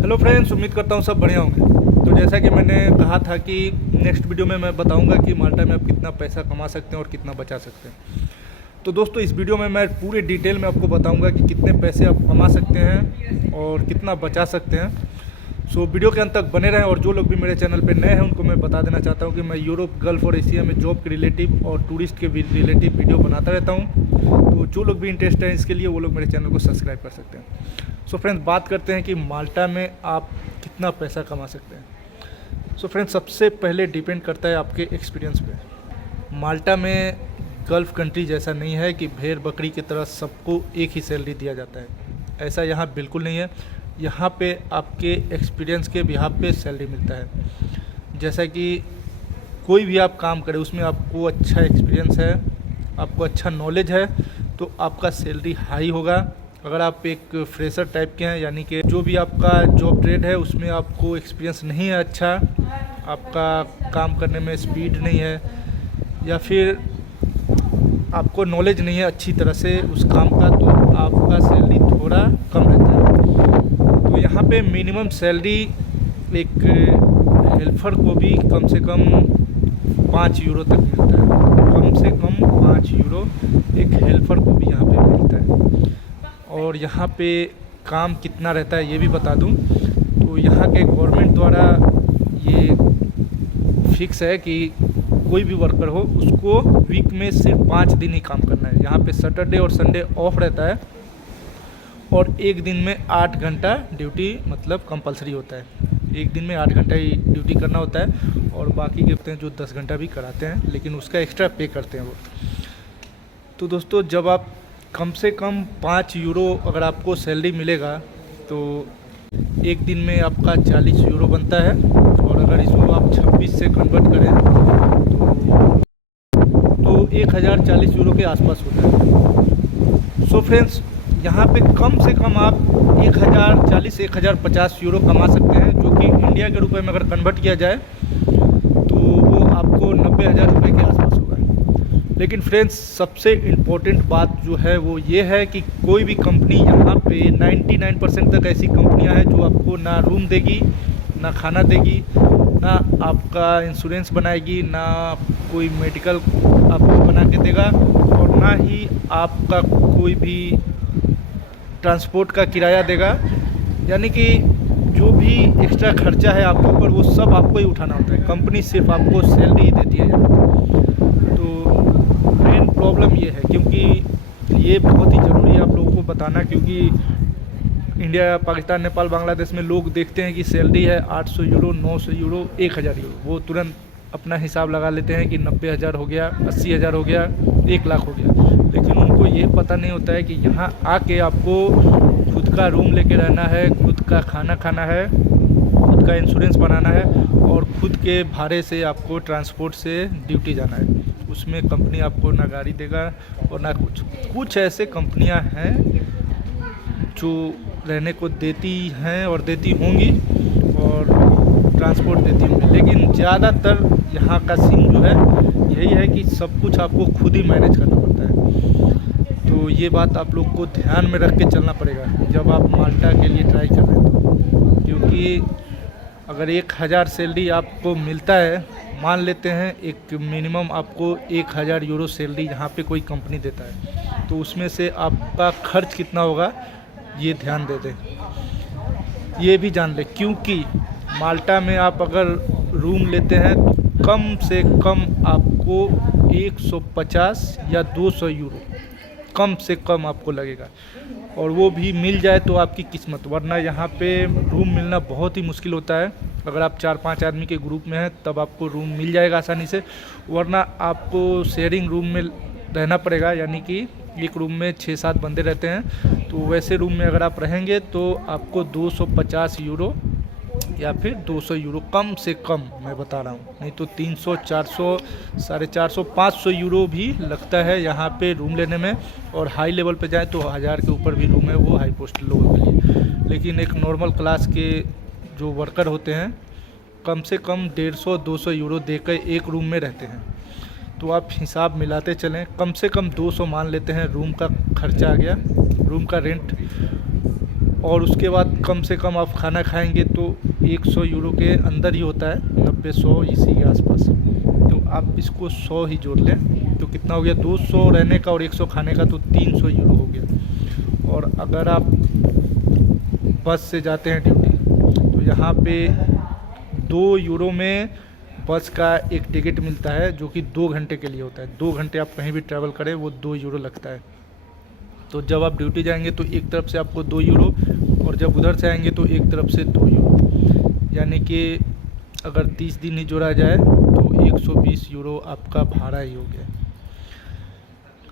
Hello friends, उम्मीद करता हूँ सब बढ़िया होंगे। तो जैसा कि मैंने कहा था कि नेक्स्ट वीडियो में मैं बताऊंगा कि माल्टा में आप कितना पैसा कमा सकते हैं और कितना बचा सकते हैं। तो दोस्तों, इस वीडियो में मैं पूरे डिटेल में आपको बताऊंगा कि कितने पैसे आप कमा सकते हैं और कितना बचा सकते हैं। सो वीडियो के अंत तक बने रहें। और जो लोग भी मेरे चैनल पे नए हैं उनको मैं बता देना चाहता हूँ कि मैं यूरोप, गल्फ़ और एशिया में जॉब के रिलेटिव और टूरिस्ट के रिलेटिव वीडियो बनाता रहता हूँ। तो जो लोग भी इंटरेस्ट है इसके लिए वो लोग मेरे चैनल को सब्सक्राइब कर सकते हैं। सो फ्रेंड्स, बात करते हैं कि माल्टा में आप कितना पैसा कमा सकते हैं। सो फ्रेंड्स, सबसे पहले डिपेंड करता है आपके एक्सपीरियंस पे। माल्टा में गल्फ़ कंट्री जैसा नहीं है कि भेड़ बकरी की तरह सबको एक ही सैलरी दिया जाता है। ऐसा यहाँ बिल्कुल नहीं है। यहाँ पे आपके एक्सपीरियंस के बिहाफ पे सैलरी मिलता है। जैसा कि कोई भी आप काम करें उसमें आपको अच्छा एक्सपीरियंस है, आपको अच्छा नॉलेज है, तो आपका सैलरी हाई होगा। अगर आप एक फ्रेशर टाइप के हैं, यानी कि जो भी आपका जॉब ट्रेड है उसमें आपको एक्सपीरियंस नहीं है अच्छा, आपका काम करने में स्पीड नहीं है, या फिर आपको नॉलेज नहीं है अच्छी तरह से उस काम का, तो आपका सैलरी थोड़ा कम रहता है। तो यहाँ पे मिनिमम सैलरी एक हेल्पर को भी कम से कम 5 यूरो तक मिलता है। कम से कम 5 यूरो एक हेल्पर को भी यहाँ पे मिलता है। और यहाँ पे काम कितना रहता है ये भी बता दूँ। तो यहाँ के गवर्नमेंट द्वारा ये फिक्स है कि कोई भी वर्कर हो उसको वीक में सिर्फ 5 दिन ही काम करना है। यहाँ पे सैटरडे और संडे ऑफ रहता है और एक दिन में 8 घंटा ड्यूटी मतलब कंपलसरी होता है। एक दिन में 8 घंटा ही ड्यूटी करना होता है और बाकी के होते हैं जो 10 घंटा भी कराते हैं, लेकिन उसका एक्स्ट्रा पे करते हैं वो। तो दोस्तों, जब आप कम से कम 5 यूरो अगर आपको सैलरी मिलेगा तो एक दिन में आपका 40 यूरो बनता है। और अगर इसको आप 26 से कन्वर्ट करें तो 1040 यूरो के आसपास होता है। सो फ्रेंड्स, यहाँ पे कम से कम आप 1040 1050 यूरो कमा सकते हैं, जो कि इंडिया के रुपए में अगर कन्वर्ट किया जाए तो वो आपको 90,000 रुपये के आसपास होगा। लेकिन फ्रेंड्स, सबसे इम्पोर्टेंट बात जो है वो ये है कि कोई भी कंपनी यहाँ पे 99% तक ऐसी कंपनियाँ हैं जो आपको ना रूम देगी, ना खाना देगी, ना आपका इंश्योरेंस बनाएगी, ना कोई मेडिकल आपको बना के देगा, और ना ही आपका कोई भी ट्रांसपोर्ट का किराया देगा। यानी कि जो भी एक्स्ट्रा खर्चा है आपके ऊपर वो सब आपको ही उठाना होता है। कंपनी सिर्फ आपको सैलरी ही देती है यहाँ। तो मेन प्रॉब्लम ये है, क्योंकि ये बहुत ही ज़रूरी है आप लोगों को बताना, क्योंकि इंडिया, पाकिस्तान, नेपाल, बांग्लादेश में लोग देखते हैं कि सैलरी है 800 यूरो, 900 यूरो, 1000 यूरो, वो तुरंत अपना हिसाब लगा लेते हैं कि 90,000 हो गया, 80,000 हो गया, 1 लाख हो गया। लेकिन उनको ये पता नहीं होता है कि यहाँ आके आपको खुद का रूम लेके रहना है, खुद का खाना खाना है, खुद का इंश्योरेंस बनाना है, और खुद के भाड़े से आपको ट्रांसपोर्ट से ड्यूटी जाना है। उसमें कंपनी आपको ना गाड़ी देगा और ना कुछ ऐसे कंपनियां हैं जो रहने को देती हैं और देती होंगी और ट्रांसपोर्ट देती होंगी, लेकिन ज़्यादातर यहाँ का सीन जो है यही है कि सब कुछ आपको खुद ही मैनेज करना पड़ता है। तो ये बात आप लोग को ध्यान में रख के चलना पड़ेगा जब आप माल्टा के लिए ट्राई कर रहे हैं तो। क्योंकि अगर 1000 सैलरी आपको मिलता है, मान लेते हैं एक मिनिमम आपको 1000 यूरो सैलरी यहाँ पे कोई कंपनी देता है, तो उसमें से आपका खर्च कितना होगा ये ध्यान दे दें, ये भी जान लें। क्योंकि माल्टा में आप अगर रूम लेते हैं तो कम से कम आपको 150 या 200 यूरो कम से कम आपको लगेगा, और वो भी मिल जाए तो आपकी किस्मत, वरना यहाँ पे रूम मिलना बहुत ही मुश्किल होता है। अगर आप 4-5 आदमी के ग्रुप में हैं तब आपको रूम मिल जाएगा आसानी से, वरना आपको शेयरिंग रूम में रहना पड़ेगा। यानी कि एक रूम में 6-7 बंदे रहते हैं, तो वैसे रूम में अगर आप रहेंगे तो आपको 250 यूरो या फिर 200 यूरो कम से कम, मैं बता रहा हूँ, नहीं तो 300, 400, 450, 500 यूरो भी लगता है यहाँ पे रूम लेने में। और हाई लेवल पे जाए तो 1000 के ऊपर भी रूम है, वो हाई पोस्ट लोगों के लिए। लेकिन एक नॉर्मल क्लास के जो वर्कर होते हैं कम से कम 150-200 यूरो देकर एक रूम में रहते हैं। तो आप हिसाब मिलाते चलें, कम से कम 200 मान लेते हैं रूम का खर्चा आ गया, रूम का रेंट। और उसके बाद कम से कम आप खाना खाएंगे तो 100 यूरो के अंदर ही होता है, 90-100 इसी के आसपास। तो आप इसको 100 ही जोड़ लें तो कितना हो गया, 200 रहने का और 100 खाने का, तो 300 यूरो हो गया। और अगर आप बस से जाते हैं ड्यूटी तो यहाँ पे 2 यूरो में बस का एक टिकट मिलता है जो कि 2 घंटे के लिए होता है। 2 घंटे आप कहीं भी ट्रैवल करें वो 2 यूरो लगता है। तो जब आप ड्यूटी जाएंगे तो एक तरफ से आपको 2 यूरो, और जब उधर से आएंगे तो एक तरफ से 2 यूरो, यानी कि अगर 30 दिन ही जोड़ा जाए तो 120 यूरो आपका भाड़ा ही हो गया।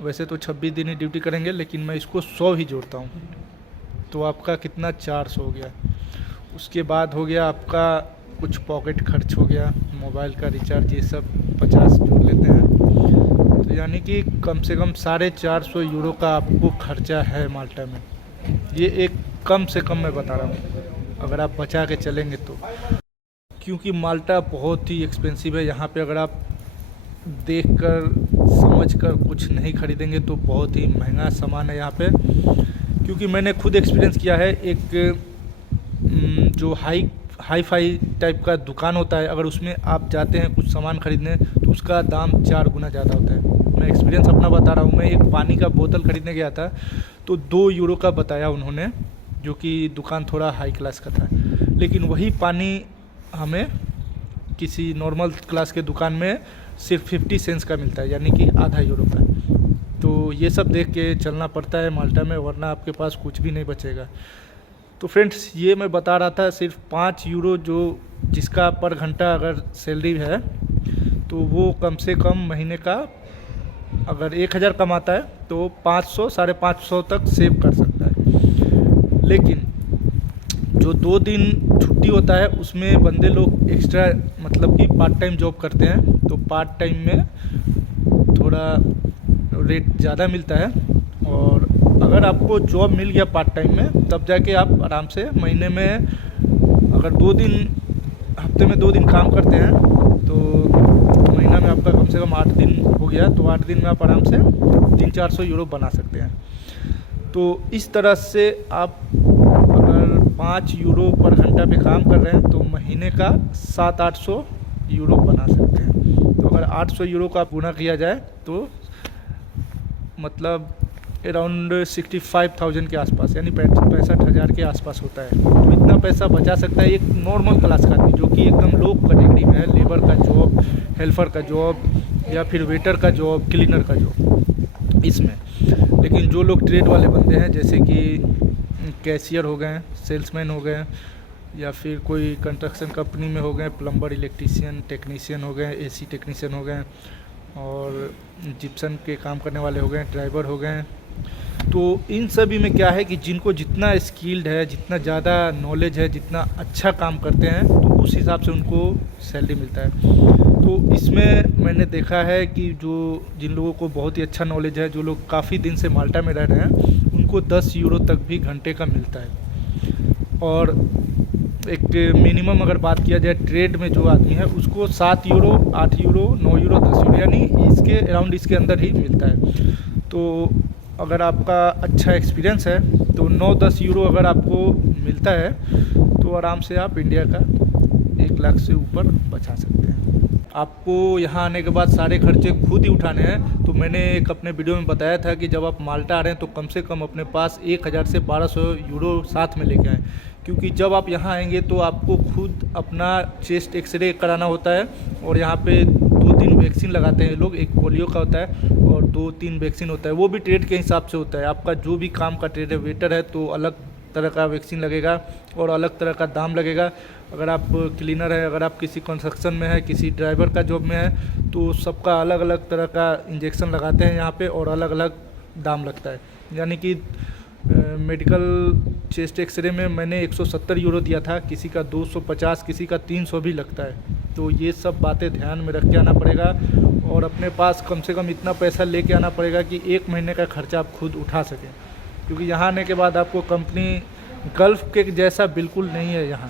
वैसे तो 26 दिन ही ड्यूटी करेंगे, लेकिन मैं इसको 100 ही जोड़ता हूँ तो आपका कितना, 400 हो गया। उसके बाद हो गया आपका कुछ पॉकेट खर्च हो गया, मोबाइल का रिचार्ज, ये सब 50 जोड़ लेते हैं, तो यानी कि कम से कम 450 यूरो का आपको खर्चा है माल्टा में। ये एक कम से कम मैं बता रहा हूँ, अगर आप बचा के चलेंगे तो। क्योंकि माल्टा बहुत ही एक्सपेंसिव है यहाँ पे, अगर आप देखकर समझकर कुछ नहीं खरीदेंगे तो बहुत ही महंगा सामान है यहाँ पे। क्योंकि मैंने खुद एक्सपीरियंस किया है, एक जो हाई फाई टाइप का दुकान होता है, अगर उसमें आप जाते हैं कुछ सामान खरीदने तो उसका दाम 4 गुना ज़्यादा होता है। मैं एक्सपीरियंस अपना बता रहा हूँ। मैं एक पानी का बोतल खरीदने गया था तो 2 यूरो का बताया उन्होंने, जो कि दुकान थोड़ा हाई क्लास का था, लेकिन वही पानी हमें किसी नॉर्मल क्लास के दुकान में सिर्फ 50 सेंट्स का मिलता है, यानी कि आधा यूरो का। तो ये सब देख के चलना पड़ता है माल्टा में, वरना आपके पास कुछ भी नहीं बचेगा। तो फ्रेंड्स, ये मैं बता रहा था सिर्फ 5 यूरो जो जिसका पर घंटा अगर सैलरी है तो वो कम से कम महीने का अगर 1000 कमाता है तो 500 550 तक सेव कर सकता है। लेकिन जो 2 दिन छुट्टी होता है उसमें बंदे लोग एक्स्ट्रा मतलब कि पार्ट टाइम जॉब करते हैं, तो पार्ट टाइम में थोड़ा रेट ज़्यादा मिलता है। और अगर आपको जॉब मिल गया पार्ट टाइम में तब जाके आप आराम से महीने में अगर 2 दिन हफ्ते में 2 दिन काम करते हैं तो महीना में आपका कम से कम 8 दिन हो गया, तो 8 दिन में आप आराम से 300-400 यूरो बना सकते हैं। तो इस तरह से आप अगर 5 यूरो पर घंटा पे काम कर रहे हैं तो महीने का 700-800 यूरो बना सकते हैं। तो अगर 800 यूरो का गुना किया जाए तो मतलब अराउंड 65,000 के आसपास, यानी 65,000 के आसपास होता है। तो इतना पैसा बचा सकता है एक नॉर्मल क्लास का आदमी जो कि एकदम लो कैटेगरी में है, लेबर का जॉब, हेल्पर का जॉब या फिर वेटर का जॉब, क्लीनर का जॉब इसमें। लेकिन जो लोग ट्रेड वाले बंदे हैं जैसे कि कैशियर हो गए, सेल्समैन हो गए, या फिर कोई कंस्ट्रक्शन कंपनी में हो गए, प्लम्बर, इलेक्ट्रीशियन, टेक्नीशियन हो गए, एसी टेक्नीशियन हो गए, और जिप्सन के काम करने वाले हो गए, ड्राइवर हो गए, तो इन सभी में क्या है कि जिनको जितना स्किल्ड है, जितना ज़्यादा नॉलेज है, जितना अच्छा काम करते हैं तो उस हिसाब से उनको सैलरी मिलता है। तो इसमें मैंने देखा है कि जो जिन लोगों को बहुत ही अच्छा नॉलेज है, जो लोग काफ़ी दिन से माल्टा में रह रहे हैं, उनको 10 यूरो तक भी घंटे का मिलता है। और एक मिनिमम अगर बात किया जाए ट्रेड में जो आदमी है उसको 7 यूरो, 8 यूरो, 9 यूरो, 10 यूरो, यानी इसके अराउंड इसके अंदर ही मिलता है। तो अगर आपका अच्छा एक्सपीरियंस है तो 9-10 यूरो अगर आपको मिलता है तो आराम से आप इंडिया का 1 लाख से ऊपर बचा सकते हैं। आपको यहाँ आने के बाद सारे खर्चे खुद ही उठाने हैं। तो मैंने एक अपने वीडियो में बताया था कि जब आप माल्टा आ रहे हैं तो कम से कम अपने पास 1000 से 1200 यूरो साथ में लेके आएँ, क्योंकि जब आप यहाँ आएंगे तो आपको खुद अपना चेस्ट एक्सरे कराना होता है, और यहाँ पे 2-3 वैक्सीन लगाते हैं लोग। एक पोलियो का होता है और 2-3 वैक्सीन होता है, वो भी ट्रेड के हिसाब से होता है। आपका जो भी काम का ट्रेड है, वेटर है तो अलग तरह का वैक्सीन लगेगा और अलग तरह का दाम लगेगा। अगर आप क्लीनर है, अगर आप किसी कंस्ट्रक्शन में है, किसी ड्राइवर का जॉब में है, तो सबका अलग अलग तरह का इंजेक्शन लगाते हैं यहाँ पे और अलग अलग दाम लगता है। यानी कि मेडिकल चेस्ट एक्सरे में मैंने 170 यूरो दिया था, किसी का 250, किसी का 300 भी लगता है। तो ये सब बातें ध्यान में रख के आना पड़ेगा, और अपने पास कम से कम इतना पैसा लेके आना पड़ेगा कि 1 महीने का खर्चा आप खुद उठा सकें। क्योंकि यहाँ आने के बाद आपको कंपनी गल्फ़ के जैसा बिल्कुल नहीं है यहाँ,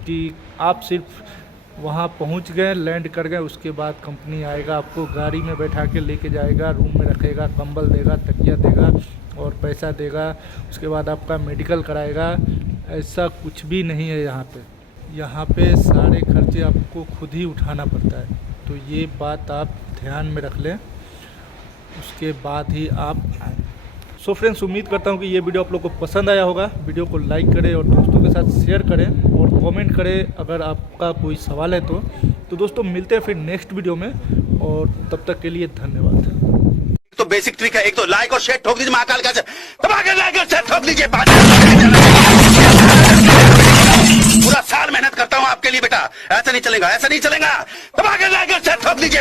कि आप सिर्फ वहाँ पहुँच गए, लैंड कर गए, उसके बाद कंपनी आएगा, आपको गाड़ी में बैठा के लेके जाएगा, रूम में रखेगा, कंबल देगा, तकिया देगा और पैसा देगा। उसके बाद आपका मेडिकल कराएगा। ऐसा कुछ भी नहीं है यहाँ पे। यहाँ पे सारे खर्चे आपको खुद ही उठाना पड़ता है, तो ये बात आप ध्यान में रख लें, उसके बाद ही आप आएँ। सो फ्रेंड्स, उम्मीद करता हूँ कि ये वीडियो आप लोग को पसंद आया होगा। वीडियो को लाइक करें और दोस्तों के साथ शेयर करें और कमेंट करें अगर आपका कोई सवाल है तो दोस्तों मिलते हैं फिर नेक्स्ट वीडियो में, और तब तक के लिए धन्यवाद। तो बेसिक ट्रिक है, एक तो लाइक और शेयर ठोक दीजिए, महाकाल का दबा के लाइक और शेयर ठोक दीजिए। पूरा साल मेहनत करता हूँ आपके लिए बेटा, ऐसा नहीं चलेगा, ऐसा नहीं चलेगा। दबा के लाइक और शेयर ठोक दीजिए।